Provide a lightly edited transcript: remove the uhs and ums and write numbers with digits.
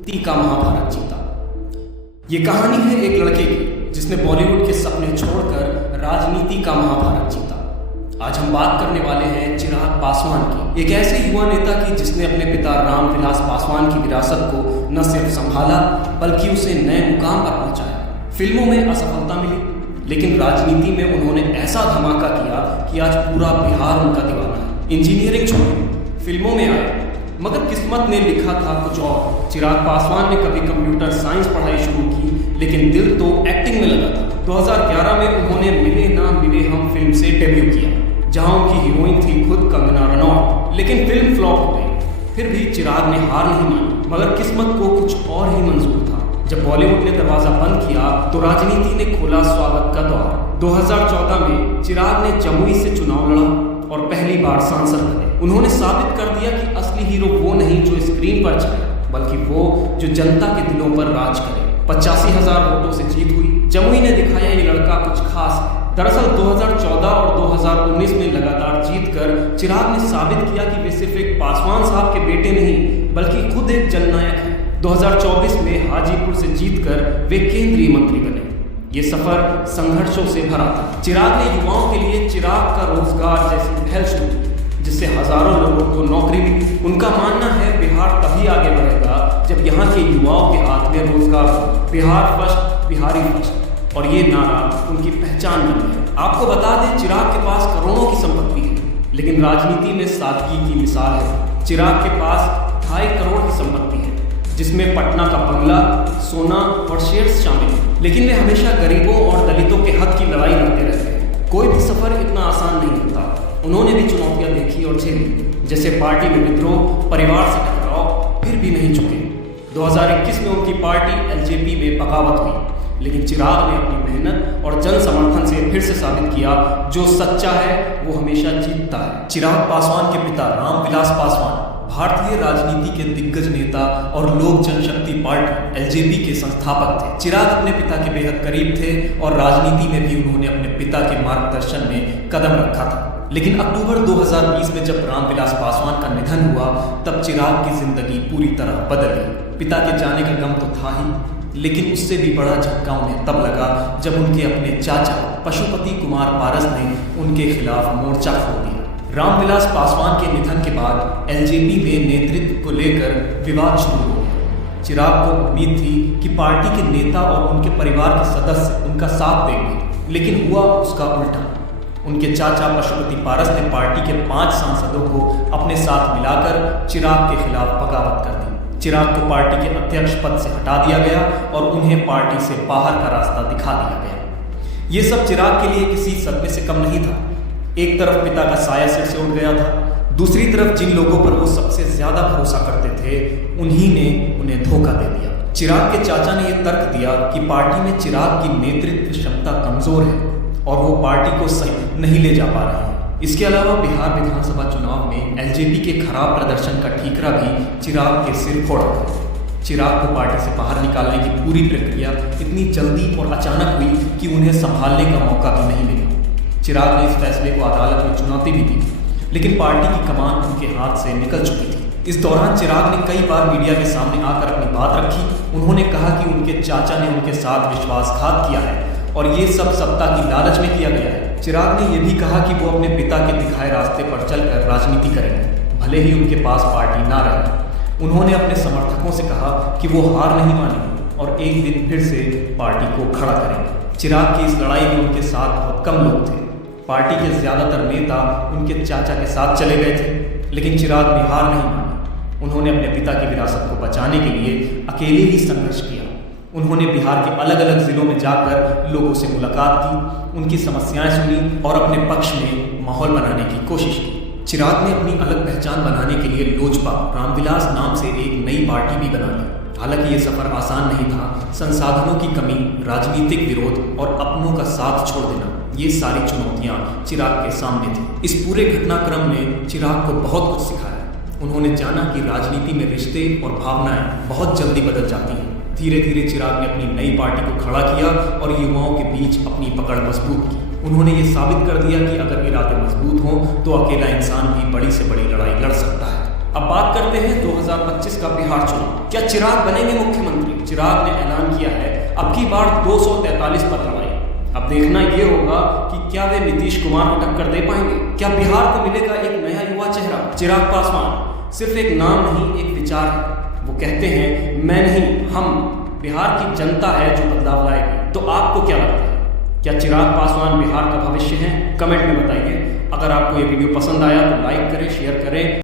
राजनीति का महाभारत जीता। ये कहानी है एक लड़के की जिसने बॉलीवुड के सपने छोड़कर राजनीति का महाभारत जीता। आज हम बात करने वाले हैं चिराग पासवान की, एक ऐसे युवा नेता की जिसने अपने पिता रामविलास पासवान की विरासत को न सिर्फ संभाला बल्कि उसे नए मुकाम पर पहुंचाया। फिल्मों में असफलता मिली लेकिन राजनीति में उन्होंने ऐसा धमाका किया कि आज पूरा बिहार उनका दीवाना है। इंजीनियरिंग छोड़ी, फिल्मों में आए, मगर किस्मत ने लिखा था कुछ और। चिराग पासवान ने कभी कंप्यूटर साइंस पढ़ाई शुरू की लेकिन दिल तो एक्टिंग में लगा था। 2011 में उन्होंने मिले ना मिले हम फिल्म से डेब्यू किया, जहां उनकी हीरोइन थी खुद कंगना रनौत, लेकिन फिल्म फ्लॉप हो गई। फिर भी चिराग ने हार नहीं मानी, मगर किस्मत को कुछ और ही मंजूर था। जब बॉलीवुड ने दरवाजा बंद किया तो राजनीति ने खोला स्वागत का द्वार। 2014 में चिराग ने जमुई से चुनाव लड़ा और पहली बार सांसद बने। उन्होंने साबित कर दिया कि असली हीरो वो नहीं जो स्क्रीन पर छाए, बल्कि वो जो जनता के दिलों पर राज करे। 85,000 वोटों से जीत हुई। जमुई ने दिखाया ये लड़का कुछ खास है। दरअसल 2014 और 2019 में लगातार जीतकर चिराग ने साबित किया कि वे सिर्फ एक पासवान साहब के बेटे नहीं बल्कि खुद एक जननायक हैं। 2024 में हाजीपुर से जीतकर वे केंद्रीय मंत्री बने। ये सफर संघर्षों से भरा था। चिराग ने युवाओं के लिए चिराग का रोजगार जैसी पहल शुरू की, जिससे हजारों लोगों को नौकरी मिली। उनका मानना है बिहार तभी आगे बढ़ेगा जब यहाँ के युवाओं के हाथ में रोजगार हो। बिहार फर्स्ट, बिहारी फर्स्ट, और ये नारा उनकी पहचान बनी है। आपको बता दें, चिराग के पास करोड़ों की संपत्ति है लेकिन राजनीति में सादगी की मिसाल है। चिराग के पास 2.5 करोड़ की संपत्ति है, जिसमें पटना का बंगला, सोना और शेयर्स शामिल हैं। लेकिन वे हमेशा गरीबों और दलितों के हक की लड़ाई लड़ते रहते हैं। कोई भी सफर इतना आसान नहीं होता। उन्होंने भी चुनौतियां देखी और झेली, जैसे पार्टी में विद्रोह, परिवार से टकराव, फिर भी नहीं झुके। 2021 में उनकी पार्टी एलजेपी में बगावत हुई, लेकिन चिराग ने अपनी मेहनत और जन समर्थन से फिर से साबित किया जो सच्चा है वो हमेशा जीतता है। चिराग पासवान के पिता रामविलास पासवान भारतीय राजनीति के दिग्गज नेता और लोक जनशक्ति पार्टी एलजेपी के संस्थापक थे। चिराग अपने पिता के बेहद करीब थे और राजनीति में भी उन्होंने अपने पिता के मार्गदर्शन में कदम रखा था। लेकिन अक्टूबर 2020 में जब रामविलास पासवान का निधन हुआ तब चिराग की जिंदगी पूरी तरह बदल गई। पिता के जाने का गम तो था ही, लेकिन उससे भी बड़ा झटका उन्हें तब लगा जब उनके अपने चाचा पशुपति कुमार पारस ने उनके खिलाफ मोर्चा खोल दिया। रामविलास पासवान के निधन के बाद एलजेपी में नेतृत्व को लेकर विवाद शुरू हो गया। चिराग को उम्मीद थी कि पार्टी के नेता और उनके परिवार के सदस्य उनका साथ देंगे, लेकिन हुआ उसका उल्टा। उनके चाचा पशुपति पारस ने पार्टी के 5 सांसदों को अपने साथ मिलाकर चिराग के खिलाफ बगावत कर दी। चिराग को पार्टी के अध्यक्ष पद से हटा दिया गया और उन्हें पार्टी से बाहर का रास्ता दिखा दिया गया। ये सब चिराग के लिए किसी सदमे से कम नहीं था। एक तरफ पिता का साया सिर से उठ गया था, दूसरी तरफ जिन लोगों पर वो सबसे ज्यादा भरोसा करते थे उन्हीं ने उन्हें धोखा दे दिया। चिराग के चाचा ने यह तर्क दिया कि पार्टी में चिराग की नेतृत्व क्षमता कमजोर है और वो पार्टी को सही नहीं ले जा पा रहे हैं। इसके अलावा बिहार विधानसभा चुनाव में एलजेपी के खराब प्रदर्शन का ठीकरा भी चिराग के सिर फोड़ गया। चिराग को पार्टी से बाहर निकालने की पूरी प्रक्रिया इतनी जल्दी और अचानक हुई कि उन्हें संभालने का मौका भी नहीं मिला। चिराग ने इस फैसले को अदालत में चुनौती भी दी, लेकिन पार्टी की कमान उनके हाथ से निकल चुकी थी। इस दौरान चिराग ने कई बार मीडिया के सामने आकर अपनी बात रखी। उन्होंने कहा कि उनके चाचा ने उनके साथ विश्वासघात किया है और ये सब सत्ता की लालच में किया गया है। चिराग ने यह भी कहा कि वो अपने पिता के दिखाए रास्ते पर चलकर राजनीति करेंगे, भले ही उनके पास पार्टी ना रहे। उन्होंने अपने समर्थकों से कहा कि वो हार नहीं मानेंगे और एक दिन फिर से पार्टी को खड़ा करेंगे। चिराग की इस लड़ाई में उनके साथ बहुत कम लोग थे। पार्टी के ज्यादातर नेता उनके चाचा के साथ चले गए थे, लेकिन चिराग ने हार नहीं मानी। उन्होंने अपने पिता की विरासत को बचाने के लिए अकेले ही संघर्ष किया। उन्होंने बिहार के अलग अलग जिलों में जाकर लोगों से मुलाकात की, उनकी समस्याएं सुनी और अपने पक्ष में माहौल बनाने की कोशिश की। चिराग ने अपनी अलग पहचान बनाने के लिए लोजपा रामविलास नाम से एक नई पार्टी भी बना ली। हालांकि ये सफर आसान नहीं था। संसाधनों की कमी, राजनीतिक विरोध और अपनों का साथ छोड़ देना, ये सारी चुनौतियां चिराग के सामने थी। इस पूरे घटनाक्रम ने चिराग को बहुत कुछ सिखाया। उन्होंने जाना कि राजनीति में रिश्ते और भावनाएं बहुत जल्दी बदल जाती हैं। धीरे धीरे चिराग ने अपनी नई पार्टी को खड़ा किया और युवाओं के बीच अपनी पकड़ मजबूत की। उन्होंने ये साबित कर दिया कि अगर इरादे मजबूत हों तो अकेला इंसान भी बड़ी से बड़ी लड़ाई लड़ सकता है। अब बात करते हैं 2025 का बिहार चुनाव। क्या चिराग बनेंगे मुख्यमंत्री? चिराग ने ऐलान किया है अब की बार 243 पद लड़ाई। अब देखना ये होगा कि क्या वे नीतीश कुमार को टक्कर दे पाएंगे। क्या बिहार को मिलेगा एक नया युवा चेहरा? चिराग पासवान सिर्फ एक नाम नहीं, एक विचार है। वो कहते हैं मैं नहीं, हम, बिहार की जनता है जो बदलाव लाएगी। तो आपको क्या लगता है, क्या चिराग पासवान बिहार का भविष्य है? कमेंट में बताइए। अगर आपको ये वीडियो पसंद आया तो लाइक करें, शेयर करें।